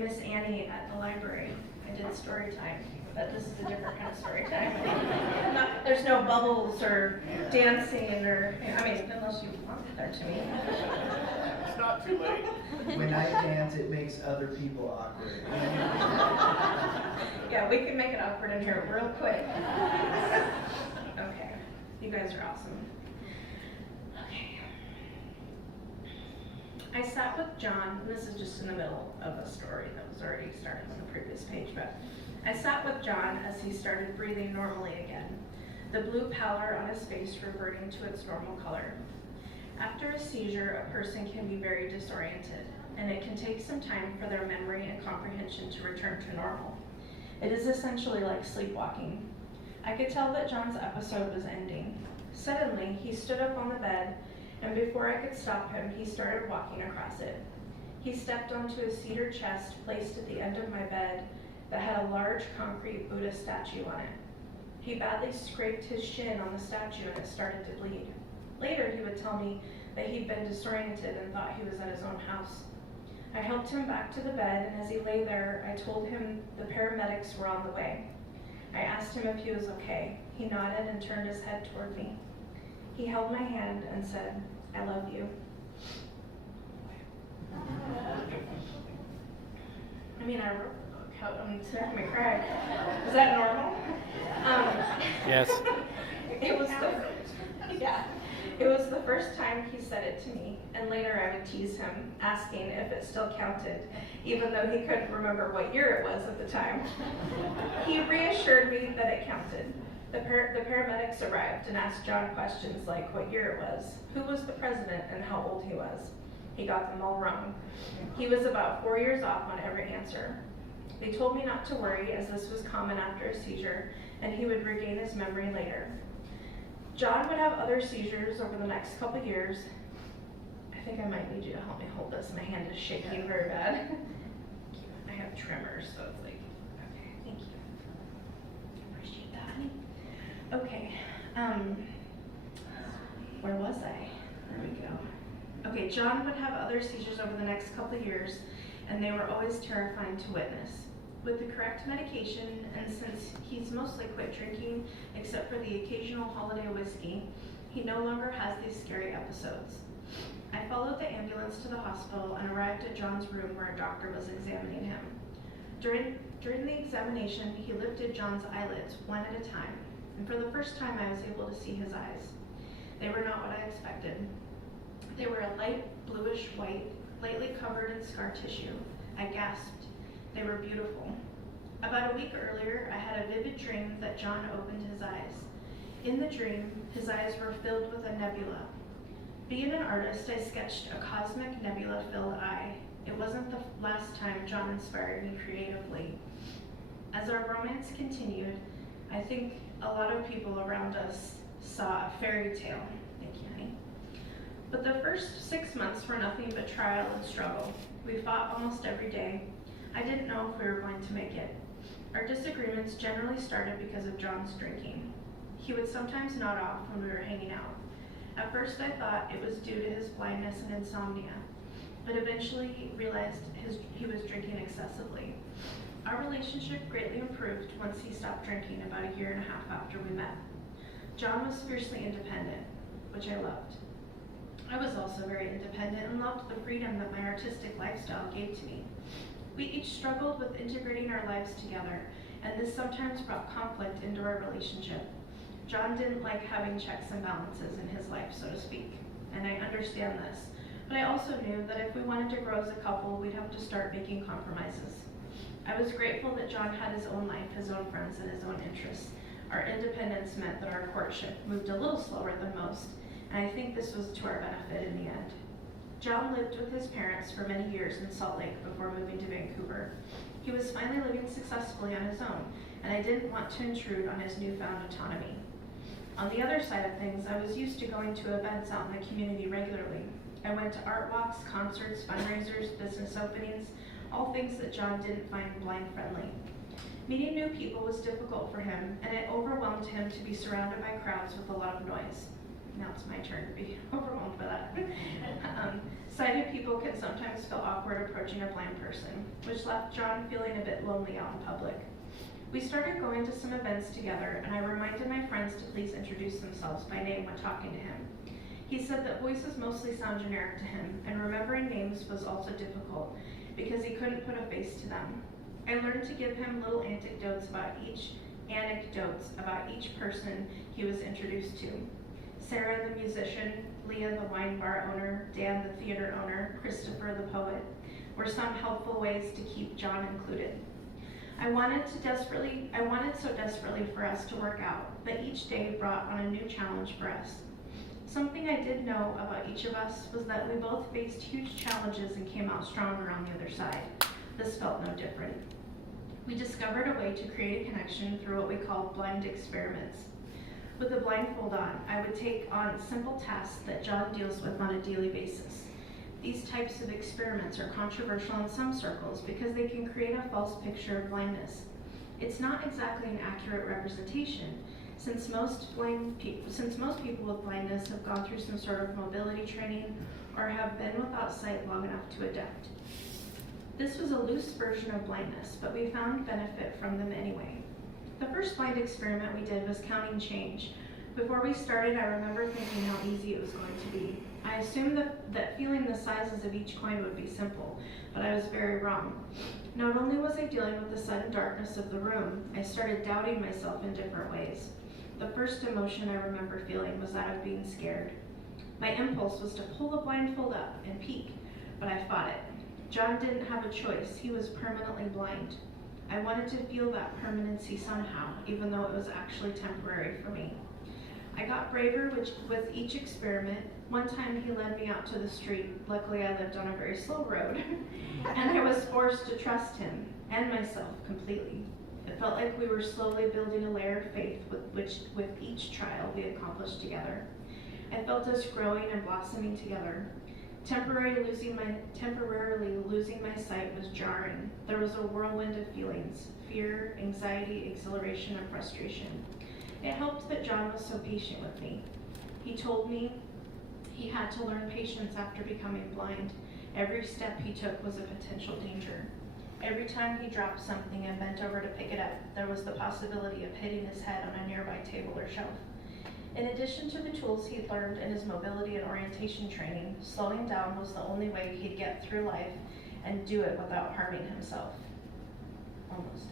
Miss Annie at the library. I did story time, but this is a different kind of story time. There's no bubbles or dancing or, I mean, unless you want there to be. It's not too late. When I dance, it makes other people awkward. Yeah, we can make it awkward in here real quick. Okay, you guys are awesome. Okay. I sat with John, and this is just in the middle of a story that was already started on the previous page, but I sat with John as he started breathing normally again, the blue pallor on his face reverting to its normal color. After a seizure, a person can be very disoriented, and it can take some time for their memory and comprehension to return to normal. It is essentially like sleepwalking. I could tell that John's episode was ending. Suddenly, he stood up on the bed, and before I could stop him, he started walking across it. He stepped onto a cedar chest placed at the end of my bed that had a large concrete Buddha statue on it. He badly scraped his shin on the statue and it started to bleed. Later, he would tell me that he'd been disoriented and thought he was at his own house. I helped him back to the bed, and as he lay there, I told him the paramedics were on the way. I asked him if he was okay. He nodded and turned his head toward me. He held my hand and said, "I love you." I mean, I wrote the book. It's making me cry. Is that normal? Yes. It was the first time he said it to me, and later I would tease him, asking if it still counted, even though he couldn't remember what year it was at the time. He reassured me that it counted. The paramedics arrived and asked John questions like what year it was, who was the president, and how old he was. He got them all wrong. He was about 4 years off on every answer. They told me not to worry, as this was common after a seizure, and he would regain his memory later. John would have other seizures over the next couple years. I think I might need you to help me hold this. My hand is shaking very bad. I have tremors, so it's like, okay, thank you. Appreciate that, honey. Okay, where was I? There we go. Okay, John would have other seizures over the next couple of years, and they were always terrifying to witness. With the correct medication, and since he's mostly quit drinking, except for the occasional holiday whiskey, he no longer has these scary episodes. I followed the ambulance to the hospital and arrived at John's room where a doctor was examining him. During the examination, he lifted John's eyelids one at a time, and for the first time I was able to see his eyes. They were not what I expected. They were a light bluish white, lightly covered in scar tissue. I gasped. They were beautiful. About a week earlier, I had a vivid dream that John opened his eyes. In the dream, his eyes were filled with a nebula. Being an artist, I sketched a cosmic nebula-filled eye. It wasn't the last time John inspired me creatively. As our romance continued, I think a lot of people around us saw a fairy tale. Thank you, honey. But the first 6 months were nothing but trial and struggle. We fought almost every day. I didn't know if we were going to make it. Our disagreements generally started because of John's drinking. He would sometimes nod off when we were hanging out. At first I thought it was due to his blindness and insomnia, but eventually realized he was drinking excessively. Our relationship greatly improved once he stopped drinking about a year and a half after we met. John was fiercely independent, which I loved. I was also very independent and loved the freedom that my artistic lifestyle gave to me. We each struggled with integrating our lives together, and this sometimes brought conflict into our relationship. John didn't like having checks and balances in his life, so to speak, and I understand this. But I also knew that if we wanted to grow as a couple, we'd have to start making compromises. I was grateful that John had his own life, his own friends, and his own interests. Our independence meant that our courtship moved a little slower than most, and I think this was to our benefit in the end. John lived with his parents for many years in Salt Lake before moving to Vancouver. He was finally living successfully on his own, and I didn't want to intrude on his newfound autonomy. On the other side of things, I was used to going to events out in the community regularly. I went to art walks, concerts, fundraisers, business openings, all things that John didn't find blind friendly. Meeting new people was difficult for him, and it overwhelmed him to be surrounded by crowds with a lot of noise. Now it's my turn to be overwhelmed by that. Sighted people can sometimes feel awkward approaching a blind person, which left John feeling a bit lonely out in public. We started going to some events together, and I reminded my friends to please introduce themselves by name when talking to him. He said that voices mostly sound generic to him, and remembering names was also difficult because he couldn't put a face to them. I learned to give him little anecdotes about each person he was introduced to. Sarah the musician, Leah the wine bar owner, Dan the theater owner, Christopher the poet, were some helpful ways to keep John included. I wanted so desperately for us to work out, but each day brought on a new challenge for us. Something I did know about each of us was that we both faced huge challenges and came out stronger on the other side. This felt no different. We discovered a way to create a connection through what we called blind experiments. With a blindfold on, I would take on simple tasks that John deals with on a daily basis. These types of experiments are controversial in some circles because they can create a false picture of blindness. It's not exactly an accurate representation, since most people with blindness have gone through some sort of mobility training or have been without sight long enough to adapt. This was a loose version of blindness, but we found benefit from them anyway. The first blind experiment we did was counting change. Before we started, I remember thinking how easy it was going to be. I assumed that feeling the sizes of each coin would be simple, but I was very wrong. Not only was I dealing with the sudden darkness of the room, I started doubting myself in different ways. The first emotion I remember feeling was that of being scared. My impulse was to pull the blindfold up and peek, but I fought it. John didn't have a choice. He was permanently blind. I wanted to feel that permanency somehow, even though it was actually temporary for me. I got braver with each experiment. One time he led me out to the street. Luckily I lived on a very slow road, and I was forced to trust him and myself completely. It felt like we were slowly building a layer of faith with each trial we accomplished together. I felt us growing and blossoming together. Temporarily losing my sight was jarring. There was a whirlwind of feelings: fear, anxiety, exhilaration, and frustration. It helped that John was so patient with me. He told me he had to learn patience after becoming blind. Every step he took was a potential danger. Every time he dropped something and bent over to pick it up, there was the possibility of hitting his head on a nearby table or shelf. In addition to the tools he'd learned in his mobility and orientation training, slowing down was the only way he'd get through life and do it without harming himself. Almost.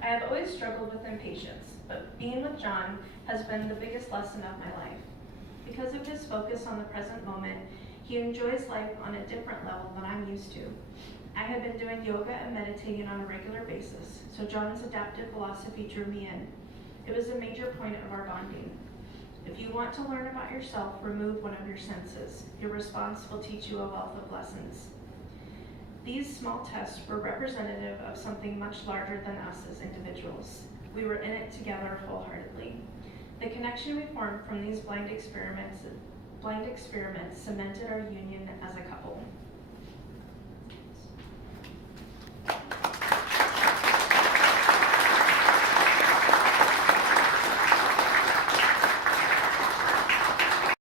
I have always struggled with impatience, but being with John has been the biggest lesson of my life. Because of his focus on the present moment, he enjoys life on a different level than I'm used to. I have been doing yoga and meditating on a regular basis, so John's adaptive philosophy drew me in. It was a major point of our bonding. If you want to learn about yourself, remove one of your senses. Your response will teach you a wealth of lessons. These small tests were representative of something much larger than us as individuals. We were in it together wholeheartedly. The connection we formed from these blind experiments cemented our union as a couple.